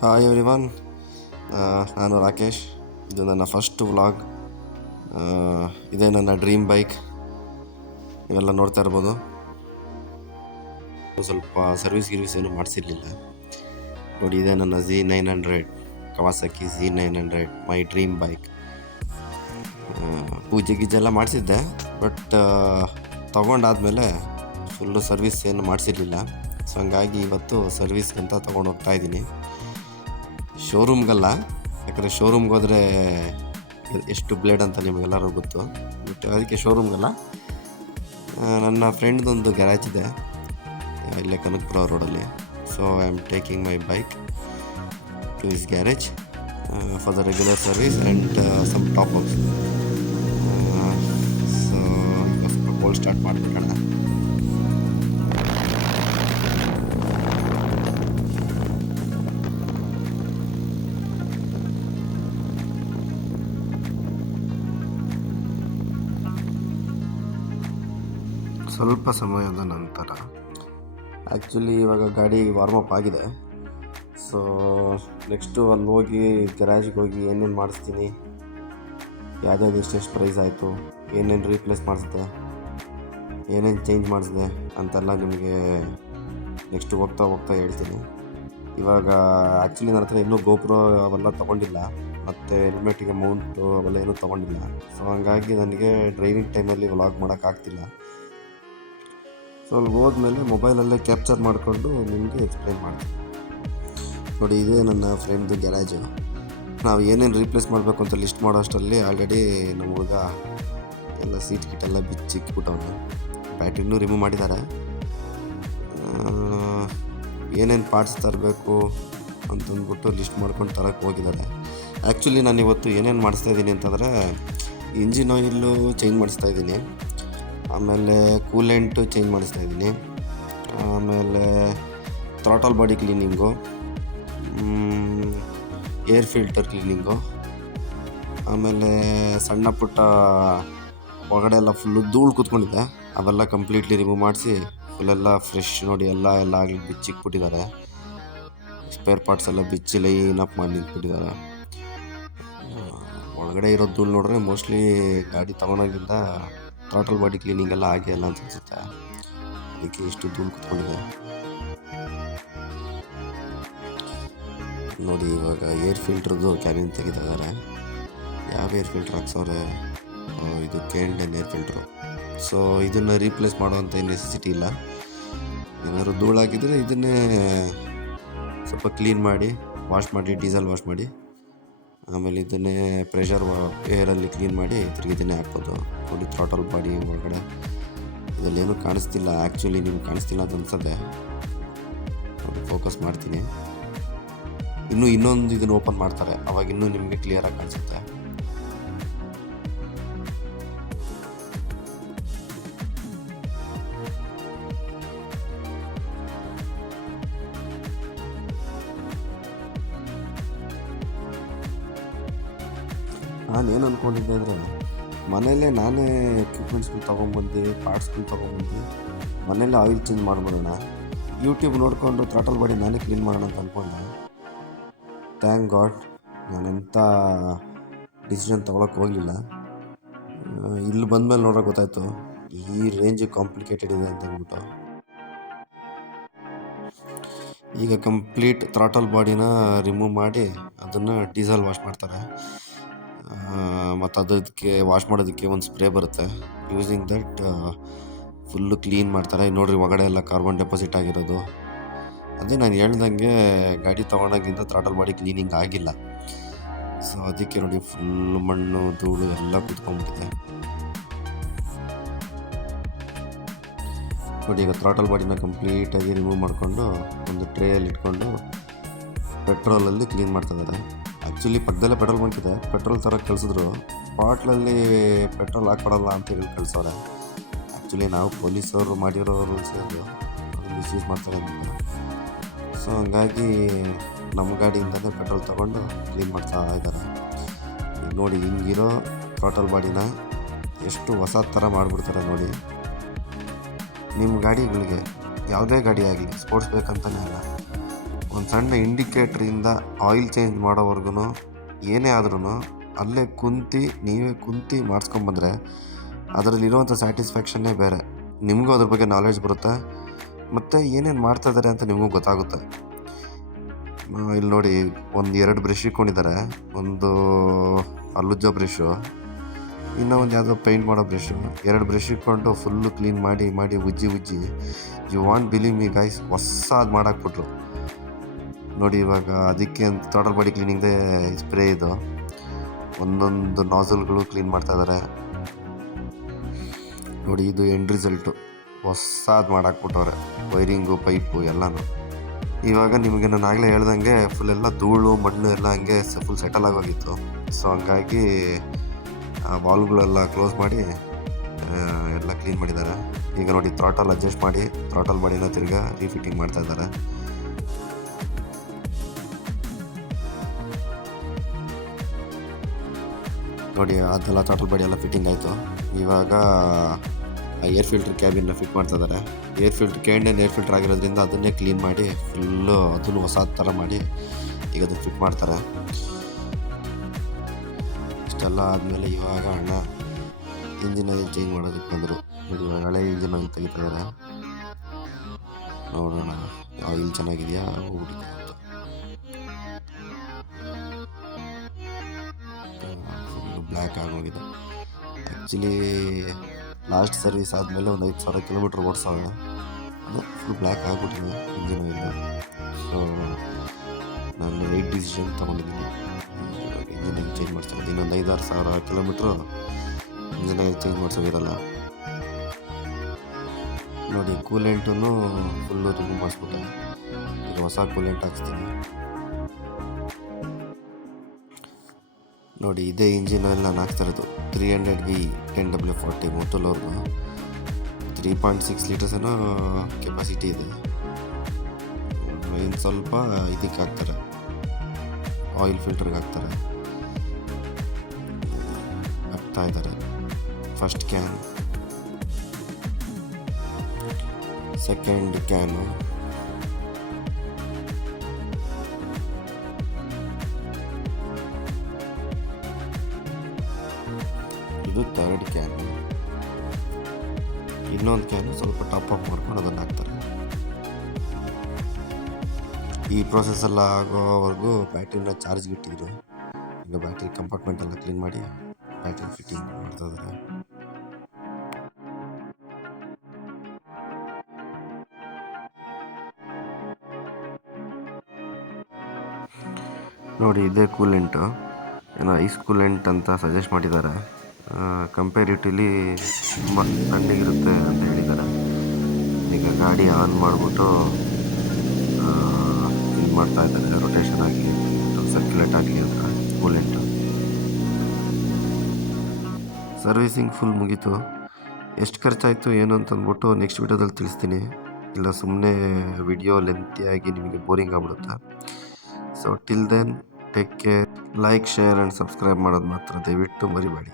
Hi everyone, ನಾನು ರಾಕೇಶ್. ಇದು ನನ್ನ ಫಸ್ಟ್ ವ್ಲಾಗ್. ಇದೇ ನನ್ನ ಡ್ರೀಮ್ ಬೈಕ್. ನೀವೆಲ್ಲ ನೋಡ್ತಾ ಇರ್ಬೋದು. ಸ್ವಲ್ಪ ಸರ್ವಿಸ್ ಏನು ಮಾಡಿಸಿರಲಿಲ್ಲ. ನೋಡಿ, ಇದೇ ನನ್ನ Z900 Kawasaki Z900, my dream bike. ಪೂಜೆ ಗೀಜೆಲ್ಲ ಮಾಡಿಸಿದ್ದೆ, ಬಟ್ ತೊಗೊಂಡಾದ್ಮೇಲೆ ಫುಲ್ಲು ಸರ್ವಿಸ್ ಏನು ಮಾಡಿಸಿರಲಿಲ್ಲ. ಸೊ ಹಂಗಾಗಿ ಇವತ್ತು ಸರ್ವಿಸ್ಗಂತ ತೊಗೊಂಡು ಹೋಗ್ತಾ ಇದ್ದೀನಿ. ಶೋರೂಮ್ಗಲ್ಲ, ಯಾಕಂದರೆ ಶೋರೂಮ್ಗೆ ಹೋದರೆ ಎಷ್ಟು ಬ್ಲೇಡ್ ಅಂತ ನಿಮಗೆಲ್ಲರೂ ಗೊತ್ತು. ಬಟ್ ಅದಕ್ಕೆ ಶೋರೂಮ್ಗಲ್ಲ, ನನ್ನ ಫ್ರೆಂಡ್ದೊಂದು ಗ್ಯಾರೇಜ್ ಇದೆ ಇಲ್ಲೇ ಕನಕಪುರ ರೋಡಲ್ಲಿ. So I am taking my bike to his garage for the regular service and some top ups. So ಈಗ ಸ್ವಲ್ಪ ಕೋಲ್ಡ್ ಸ್ಟಾರ್ಟ್ ಮಾಡಿಬಿಡೋಣ. ಸ್ವಲ್ಪ ಸಮಯದ ನಂತರ ಆ್ಯಕ್ಚುಲಿ ಇವಾಗ ಗಾಡಿ ವಾರ್ಮಪ್ ಆಗಿದೆ. ಸೊ ನೆಕ್ಸ್ಟು ಅಲ್ಲಿ ಹೋಗಿ ಗ್ಯಾರೇಜ್ಗೆ ಹೋಗಿ ಏನೇನು ಮಾಡಿಸ್ತೀನಿ, ಯಾವುದ್ಯಾವ್ದು ಎಷ್ಟೆಷ್ಟು ಪ್ರೈಸ್ ಆಯಿತು, ಏನೇನು ರೀಪ್ಲೇಸ್ ಮಾಡಿಸಿದೆ, ಏನೇನು ಚೇಂಜ್ ಮಾಡಿಸಿದೆ ಅಂತೆಲ್ಲ ನಿಮಗೆ ನೆಕ್ಸ್ಟ್ ಹೋಗ್ತಾ ಹೇಳ್ತೀನಿ. ಇವಾಗ ಆ್ಯಕ್ಚುಲಿ ನನ್ನ ಹತ್ರ ಇನ್ನೂ ಗೋಪ್ರೋ ಅವೆಲ್ಲ ತೊಗೊಂಡಿಲ್ಲ, ಮತ್ತು ಹೆಲ್ಮೆಟಿಗೆ ಮೌಂಟು ಅವೆಲ್ಲ ಏನೂ ತೊಗೊಂಡಿಲ್ಲ. ಸೊ ಹಂಗಾಗಿ ನನಗೆ ಡ್ರೈವಿಂಗ್ ಟೈಮಲ್ಲಿ ವ್ಲಾಗ್ ಮಾಡೋಕ್ಕಾಗ್ತಿಲ್ಲ. ಸೊ ಅಲ್ಲಿಗೆ ಹೋದ್ಮೇಲೆ ಮೊಬೈಲಲ್ಲೇ ಕ್ಯಾಪ್ಚರ್ ಮಾಡಿಕೊಂಡು ನಿಮಗೆ ಎಕ್ಸ್ಪ್ಲೈನ್ ಮಾಡ್ತೀನಿ. ನೋಡಿ, ಇದೇ ನನ್ನ ಫ್ರೆಂಡ್ದು ಗ್ಯಾರೇಜು. ನಾವು ಏನೇನು ರೀಪ್ಲೇಸ್ ಮಾಡಬೇಕು ಅಂತ ಲಿಸ್ಟ್ ಮಾಡೋ ಅಷ್ಟರಲ್ಲಿ ಆಲ್ರೆಡಿ ನಮ್ಮ ಹುಡುಗ ಎಲ್ಲ ಸೀಟ್ ಗಿಟ್ಟೆಲ್ಲ ಬಿಚ್ಚಿಕ್ಬಿಟ್ಟವನು. ಬ್ಯಾಟ್ರಿನೂ ರಿಮೂವ್ ಮಾಡಿದ್ದಾರೆ. ಏನೇನು ಪಾರ್ಟ್ಸ್ ತರಬೇಕು ಅಂತಂದ್ಬಿಟ್ಟು ಲಿಸ್ಟ್ ಮಾಡ್ಕೊಂಡು ತರಕ್ಕೆ ಹೋಗಿದ್ದಾರೆ. ಆ್ಯಕ್ಚುಲಿ ನಾನು ಇವತ್ತು ಏನೇನು ಮಾಡಿಸ್ತಾಯಿದ್ದೀನಿ ಅಂತಂದರೆ, ಇಂಜಿನ್ ಆಯಿಲ್ಲು ಚೇಂಜ್ ಮಾಡಿಸ್ತಾಯಿದ್ದೀನಿ, ಆಮೇಲೆ ಕೂಲೆಂಟು ಚೇಂಜ್ ಮಾಡಿಸ್ತಾಯಿದ್ದೀನಿ, ಆಮೇಲೆ throttle body cleaning, air filter cleaning, ಆಮೇಲೆ ಸಣ್ಣ ಪುಟ್ಟ ಒಳಗಡೆ ಎಲ್ಲ ಫುಲ್ಲು ಧೂಳು ಕೂತ್ಕೊಂಡಿದ್ದೆ, ಅವೆಲ್ಲ ಕಂಪ್ಲೀಟ್ಲಿ ರಿಮೂವ್ ಮಾಡಿಸಿ ಫುಲ್ಲೆಲ್ಲ ಫ್ರೆಶ್. ನೋಡಿ, ಎಲ್ಲ ಆಗಲಿ ಬಿಚ್ಚಿಕ್ಬಿಟ್ಟಿದ್ದಾರೆ. ಸ್ಪೇರ್ ಪಾರ್ಟ್ಸ್ ಎಲ್ಲ ಬಿಚ್ಚಿ ಲೈನಪ್ ಮಾಡಿ ನಿಂತ್ಬಿಟ್ಟಿದ್ದಾರೆ. ಒಳಗಡೆ ಇರೋ ಧೂಳು ನೋಡಿದ್ರೆ ಮೋಸ್ಟ್ಲಿ ಗಾಡಿ ತೊಗೊಂಡಾಗಿಂದ ಥ್ರಾಟಲ್ ಬಾಡಿ ಕ್ಲೀನಿಂಗ್ ಎಲ್ಲ ಆಗಿ ಎಲ್ಲ ಅಂತ ಅನಿಸುತ್ತೆ. ಅದಕ್ಕೆ ಎಷ್ಟು ಧೂಳು ಕೂತ್ಕೊಂಡಿದೆ ನೋಡಿ. ಇವಾಗ ಏರ್ ಫಿಲ್ಟ್ರದ್ದು ಕ್ಯಾಬಿನ್ ತೆಗಿತಿದ್ದಾರೆ. ಯಾವ ಏರ್ ಫಿಲ್ಟ್ರ್ ಹಾಕ್ಸವ್ರೆ? ಇದು K&N ಏರ್ ಫಿಲ್ಟ್ರು. ಸೊ ಇದನ್ನು ರೀಪ್ಲೇಸ್ ಮಾಡೋವಂಥ ನೆಸೆಸಿಟಿ ಇಲ್ಲ. ಏನಾದ್ರು ಧೂಳಾಗಿದ್ದರೆ ಇದನ್ನೇ ಸ್ವಲ್ಪ ಕ್ಲೀನ್ ಮಾಡಿ, ವಾಶ್ ಮಾಡಿ, ಡೀಸೆಲ್ ವಾಶ್ ಮಾಡಿ, ಆಮೇಲೆ ಇದನ್ನೇ ಪ್ರೆಷರ್ ಏರಲ್ಲಿ ಕ್ಲೀನ್ ಮಾಡಿ ತಿರುಗಿ ಇದನ್ನೇ ಹಾಕ್ಬೋದು. ನೋಡಿ, ಥ್ರಾಟಲ್ ಬಾಡಿ ಒಳಗಡೆ ಇದರಲ್ಲೇನೂ ಕಾಣಿಸ್ತಿಲ್ಲ. ಆ್ಯಕ್ಚುಲಿ ನಿಮ್ಗೆ ಕಾಣಿಸ್ತಿಲ್ಲ ಅಂತ ಅನ್ಸತ್ತೆ. ನೋಡಿ, ಫೋಕಸ್ ಮಾಡ್ತೀನಿ. ಇನ್ನೊಂದು ಇದನ್ನು ಓಪನ್ ಮಾಡ್ತಾರೆ, ಅವಾಗ ಇನ್ನೂ ನಿಮಗೆ ಕ್ಲಿಯರಾಗಿ ಕಾಣಿಸುತ್ತೆ. ನಾನೇನು ಅಂದ್ಕೊಂಡಿದ್ದೆ ಅಂದರೆ, ಮನೆಯಲ್ಲೇ ನಾನೇ ಎಕ್ವಿಪ್ಮೆಂಟ್ಸ್ಗಳು ತೊಗೊಂಬಂದು, ಪಾರ್ಟ್ಸ್ಗಳು ತೊಗೊಂಬಂದು ಮನೆಯಲ್ಲೇ ಆಯಿಲ್ ಚೇಂಜ್ ಮಾಡಿಬಿಡೋಣ, ಯೂಟ್ಯೂಬ್ ನೋಡಿಕೊಂಡು ಥ್ರಾಟಲ್ ಬಾಡಿ ನಾನೇ ಕ್ಲೀನ್ ಮಾಡೋಣ ಅಂತ ಅಂದ್ಕೊಂಡೆ. ಥ್ಯಾಂಕ್ ಗಾಡ್ ನಾನೆಂಥ ಡಿಸಿಷನ್ ತೊಗೊಳಕ್ಕೆ ಹೋಗಲಿಲ್ಲ. ಇಲ್ಲಿ ಬಂದಮೇಲೆ ನೋಡೋಕೆ ಗೊತ್ತಾಯಿತು ಈ ರೇಂಜಿಗೆ ಕಾಂಪ್ಲಿಕೇಟೆಡ್ ಇದೆ ಅಂತ ಅಂದ್ಬಿಟ್ಟು. ಈಗ ಕಂಪ್ಲೀಟ್ ಥ್ರಾಟಲ್ ಬಾಡಿನ ರಿಮೂವ್ ಮಾಡಿ ಅದನ್ನು ಡೀಸೆಲ್ ವಾಶ್ ಮಾಡ್ತಾರೆ. ಮತ್ತು ಅದಕ್ಕೆ ವಾಶ್ ಮಾಡೋದಕ್ಕೆ ಒಂದು ಸ್ಪ್ರೇ ಬರುತ್ತೆ. ಯೂಸಿಂಗ್ ದಟ್ ಫುಲ್ಲು ಕ್ಲೀನ್ ಮಾಡ್ತಾರೆ. ನೋಡಿರಿ, ಒಳಗಡೆ ಎಲ್ಲ ಕಾರ್ಬನ್ ಡೆಪಾಸಿಟ್ ಆಗಿರೋದು. ಅದೇ ನಾನು ಹೇಳ್ದಂಗೆ ಗಾಡಿ ತೊಗೊಂಡಾಗಿಂದ ಥ್ರಾಟಲ್ ಬಾಡಿ ಕ್ಲೀನಿಂಗ್ ಆಗಿಲ್ಲ. ಸೊ ಅದಕ್ಕೆ ನೋಡಿ, ಫುಲ್ ಮಣ್ಣು ಧೂಳು ಎಲ್ಲ ಕೂತ್ಕೊಂಡ್ಬಿಟ್ಟಿದೆ. ನೋಡಿ, ಈಗ ಥ್ರಾಟಲ್ ಬಾಡಿನ ಕಂಪ್ಲೀಟಾಗಿ ರಿಮೂವ್ ಮಾಡಿಕೊಂಡು ಒಂದು ಟ್ರೇಯಲ್ಲಿ ಇಟ್ಕೊಂಡು ಪೆಟ್ರೋಲಲ್ಲಿ ಕ್ಲೀನ್ ಮಾಡ್ತಿದ್ದಾರೆ. ಆ್ಯಕ್ಚುಲಿ ಪಕ್ಕದಲ್ಲೇ ಪೆಟ್ರೋಲ್ ಬಂಕ್ ಇದೆ. ಪೆಟ್ರೋಲ್ ತರಕ್ಕೆ ಕಳಿಸಿದ್ರು, ಬಾಟ್ಲಲ್ಲಿ ಪೆಟ್ರೋಲ್ ಹಾಕ್ಕೊಡಲ್ಲ ಅಂತ ಹೇಳಿ ಕಳಿಸೋರೆ. ಆ್ಯಕ್ಚುಲಿ ನಾವು ಪೊಲೀಸವರು ಮಾಡಿರೋ ರೂಲ್ಸ್ ಅದು ಮಿಸ್ಯೂಸ್ ಮಾಡ್ತಾರೆ ಅಂತ. ಸೊ ಹಂಗಾಗಿ ನಮ್ಮ ಗಾಡಿಯಿಂದಲೇ ಪೆಟ್ರೋಲ್ ತೊಗೊಂಡು ಕ್ಲೀನ್ ಮಾಡ್ತಾ ಇದ್ದಾರೆ. ನೋಡಿ, ಹಿಂಗಿರೋ ಥ್ರಾಟಲ್ ಬಾಡಿನ ಎಷ್ಟು ಹೊಸ ಥರ ಮಾಡಿಬಿಡ್ತಾರೆ ನೋಡಿ. ನಿಮ್ಮ ಗಾಡಿಗಳಿಗೆ ಯಾವುದೇ ಗಾಡಿ ಆಗಲಿ ಸ್ಪೋರ್ಟ್ಸ್ ಬೇಕಂತಲೇ ಅಲ್ಲ, ಒಂದು ಸಣ್ಣ ಇಂಡಿಕೇಟ್ರಿಂದ ಆಯಿಲ್ ಚೇಂಜ್ ಮಾಡೋವರೆಗೂ ಏನೇ ಆದ್ರೂ ಅಲ್ಲೇ ನೀವೇ ಕುಂತು ಮಾಡಿಸ್ಕೊಂಬಂದರೆ ಅದರಲ್ಲಿರುವಂಥ ಸ್ಯಾಟಿಸ್ಫ್ಯಾಕ್ಷನ್ನೇ ಬೇರೆ. ನಿಮಗೂ ಅದ್ರ ಬಗ್ಗೆ ನಾಲೆಡ್ಜ್ ಬರುತ್ತೆ ಮತ್ತು ಏನೇನು ಮಾಡ್ತಾಯಿದ್ದಾರೆ ಅಂತ ನಿಮಗೂ ಗೊತ್ತಾಗುತ್ತೆ. ಇಲ್ಲಿ ನೋಡಿ, 2 ಬ್ರಷ್ ಇಟ್ಕೊಂಡಿದ್ದಾರೆ. ಒಂದು ಹಲ್ಲುಜ್ಜೋ ಬ್ರಷು, ಇನ್ನೂ ಒಂದು ಯಾವುದೋ ಪೇಂಟ್ ಮಾಡೋ ಬ್ರಷು. 2 ಬ್ರಷ್ ಇಟ್ಕೊಂಡು ಫುಲ್ಲು ಕ್ಲೀನ್ ಮಾಡಿ ಉಜ್ಜಿ you won't believe me guys, ಹೊಸಾದು ಮಾಡಾಕ್ಬಿಟ್ರು ನೋಡಿ. ಇವಾಗ ಅದಕ್ಕೆ ಅಂತ ಟೋಟಲ್ ಬಾಡಿ ಕ್ಲೀನಿಂಗ್ದೇ ಸ್ಪ್ರೇ ಇದು. ಒಂದೊಂದು ನಾಸಲ್ಗಳು ಕ್ಲೀನ್ ಮಾಡ್ತಾಯಿದ್ದಾರೆ ನೋಡಿ. ಇದು ಎಂಡ್ ರಿಸಲ್ಟು, ಹೊಸಾದು ಮಾಡಾಕ್ಬಿಟ್ಟವ್ರೆ ವೈರಿಂಗು, ಪೈಪು ಎಲ್ಲನೂ. ಇವಾಗ ನಿಮಗೆ ನಾನು ಆಗಲೇ ಹೇಳ್ದಂಗೆ ಫುಲ್ ಎಲ್ಲ ಧೂಳು ಮಣ್ಣು ಎಲ್ಲ ಹಂಗೆ ಫುಲ್ ಸೆಟಲ್ ಆಗೋಗಿತ್ತು. ಸೊ ಹಂಗಾಗಿ ವಾಲ್ಗಳೆಲ್ಲ ಕ್ಲೋಸ್ ಮಾಡಿ ಎಲ್ಲ ಕ್ಲೀನ್ ಮಾಡಿದ್ದಾರೆ. ಈಗ ನೋಡಿ, ಥ್ರಾಟಲ್ ಅಡ್ಜಸ್ಟ್ ಮಾಡಿ ಥ್ರಾಟಲ್ ಬಾಡಿನ ತಿರ್ಗಾ ರೀಫಿಟ್ಟಿಂಗ್ ಮಾಡ್ತಾ ಇದ್ದಾರೆ. ನೋಡಿ, ಅದೆಲ್ಲ ಥ್ರಾಟಲ್ ಬಾಡಿ ಎಲ್ಲ ಫಿಟ್ಟಿಂಗ್ ಆಯಿತು. ಇವಾಗ ಏರ್ ಫಿಲ್ಟ್ರ್ ಕ್ಯಾಬಿನ್ನ ಫಿಟ್ ಮಾಡ್ತಾ ಇದ್ದಾರೆ. ಏರ್ ಫಿಲ್ಟ್ರ್ ಕ್ಯಾಂಡನ್ ಏರ್ ಫಿಲ್ಟ್ರ್ ಆಗಿರೋದ್ರಿಂದ ಅದನ್ನೇ ಕ್ಲೀನ್ ಮಾಡಿ ಫುಲ್ಲು ಅದನ್ನು ಹೊಸ ಥರ ಮಾಡಿ ಈಗ ಅದನ್ನು ಫಿಟ್ ಮಾಡ್ತಾರೆ. ಇಷ್ಟೆಲ್ಲ ಆದಮೇಲೆ ಇವಾಗ ಅಣ್ಣ ಇಂಜಿನ್ ಆಯಿಲ್ ಚೇಂಜ್ ಮಾಡೋದಕ್ಕೆ ಬಂದರು. ಇದು ಹಳೆ ಇಂಜಿನ್ ಆಯಿಲ್ ತೆಗಿತಿದ್ದಾರೆ. ನೋಡೋಣ ಆಯಿಲ್ ಚೆನ್ನಾಗಿದೆಯಾ, ಹೋಗ್ಬಿಟ್ಟು ಫುಲ್ಲು ಬ್ಲ್ಯಾಕ್ ಆಗೋಗಿದೆ. ಆ್ಯಕ್ಚುಲಿ ಲಾಸ್ಟ್ ಸರ್ವಿಸ್ ಆದಮೇಲೆ ಒಂದು 5,000 ಕಿಲೋಮೀಟ್ರ್ ಓಡಿಸೋವೆ, ಫುಲ್ ಬ್ಲ್ಯಾಕ್ ಆಗಿಬಿಟ್ಟಿದೆ ಇಂಜಿನ್ ಆಯಿಲ್. ಸೊ ನಾನು ರೈಟ್ ಡಿಸಿಷನ್ ತೊಗೊಂಡಿದ್ದೀನಿ, ಇಂಜಿನ್ ಆಯಿಲ್ ಚೇಂಜ್ ಮಾಡ್ಸೋದು. ಇನ್ನೊಂದು 5,000 6,000 ಕಿಲೋಮೀಟ್ರು ಇಂಜಿನ್ ಆಯಿಲ್ ಚೇಂಜ್ ಮಾಡಿಸೋದಿರಲ್ಲ ನೋಡಿ. ಕೂಲೆಂಟನ್ನು ಫುಲ್ಲು ರಿಮೂವ್ ಮಾಡಿಸ್ಬಿಟ್ಟೆ. ಈಗ ಹೊಸ ಕೂಲೆಂಟ್ ಹಾಕ್ಸ್ತೀನಿ ನೋಡಿ. ಇದೇ ಇಂಜಿನ್ ಆಯಿಲ್ ನಾನು ಹಾಕ್ತಾ ಇರೋದು 300V 10W40 ಮೊಟೋಲವ್ರಿಗೂ. 3.6 ಲೀಟರ್ಸ್ ಏನೋ ಕೆಪಾಸಿಟಿ ಇದೆ. ಇನ್ನು ಸ್ವಲ್ಪ ಇದಕ್ಕೆ ಹಾಕ್ತಾರೆ, ಆಯಿಲ್ ಫಿಲ್ಟರ್ಗೆ ಹಾಕ್ತಾರೆ. ಹಾಕ್ತಾ ಇದ್ದಾರೆ. ಫಸ್ಟ್ ಕ್ಯಾನ್, ಸೆಕೆಂಡ್ ಕ್ಯಾನು, ಇದು ಥರ್ಡ್ ಕ್ಯಾನು. ಇನ್ನೊಂದು ಕ್ಯಾನು ಸ್ವಲ್ಪ ಟಾಪ್ ಅಪ್ ಮಾಡ್ಕೊಂಡು ಅದನ್ನು ಹಾಕ್ತಾರೆ. ಈ ಪ್ರೋಸೆಸ್ ಎಲ್ಲ ಆಗೋವರೆಗೂ ಬ್ಯಾಟ್ರಿನ ಚಾರ್ಜ್ಗೆ ಇಟ್ಟಿದ್ರು. ಈಗ ಬ್ಯಾಟ್ರಿ ಕಂಪಾರ್ಟ್ಮೆಂಟ್ ಎಲ್ಲ ಕ್ಲೀನ್ ಮಾಡಿ ಬ್ಯಾಟ್ರಿ ಫಿಟ್ಟಿಂಗ್ ಮಾಡ್ತಾ ಇದ್ದಾರೆ. ನೋಡಿ, ಇದೇ ಕೂಲೆಂಟು, ಏನೋ ಐಸ್ ಕೂಲೆಂಟ್ ಅಂತ ಸಜೆಸ್ಟ್ ಮಾಡಿದ್ದಾರೆ. ಕಂಪೇರಿಟಿವ್ಲಿ ತುಂಬ ತಣ್ಣಗಿರುತ್ತೆ ಅಂತ ಹೇಳಿದ್ದಾರೆ. ಈಗ ಗಾಡಿ ಆನ್ ಮಾಡಿಬಿಟ್ಟು ಇದು ಮಾಡ್ತಾ ಇದ್ದಾರೆ, ರೊಟೇಷನ್ ಆಗಲಿ ಸರ್ಕ್ಯುಲೇಟ್ ಆಗಲಿ ಅಂತ ಕೂಲೆಂಟು. ಸರ್ವಿಸಿಂಗ್ ಫುಲ್ ಮುಗೀತು. ಎಷ್ಟು ಖರ್ಚಾಯಿತು ಏನು ಅಂತಂದ್ಬಿಟ್ಟು ನೆಕ್ಸ್ಟ್ ವಿಡಿಯೋದಲ್ಲಿ ತಿಳಿಸ್ತೀನಿ. ಇಲ್ಲ ಸುಮ್ಮನೆ ವಿಡಿಯೋ ಲೆಂತಿಯಾಗಿ ನಿಮಗೆ ಬೋರಿಂಗ್ ಆಗ್ಬಿಡುತ್ತೆ. So till then take care, like, share and subscribe ಮಾಡೋದು ಮಾತ್ರ ದಯವಿಟ್ಟು ಮರಿಬೇಡಿ.